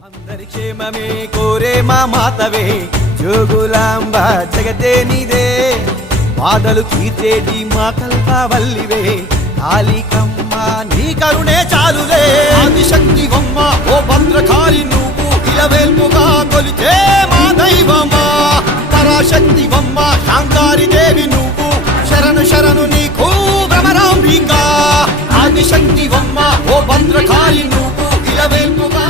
అందరి క్షేమమే కోరే మా మాతవే జోగులాంబ జగతే నీదే బాధలు తీర్చేటి మా కల్పవల్లివే కాళికమ్మ నీ కరుణే చాలులే ఆదిశక్తి బొమ్మ ఓ భద్రకాళి నువ్వు ఇలవేల్పుగా కొలిచే మా దైవమా పరాశక్తి బొమ్మ శాంకారి దేవి నువ్వు శరణు శరణు నీకు భ్రమరాంబిక ఆదిశక్తి బొమ్మ ఓ భద్రకాళి నువ్వు ఇలవేల్పుగా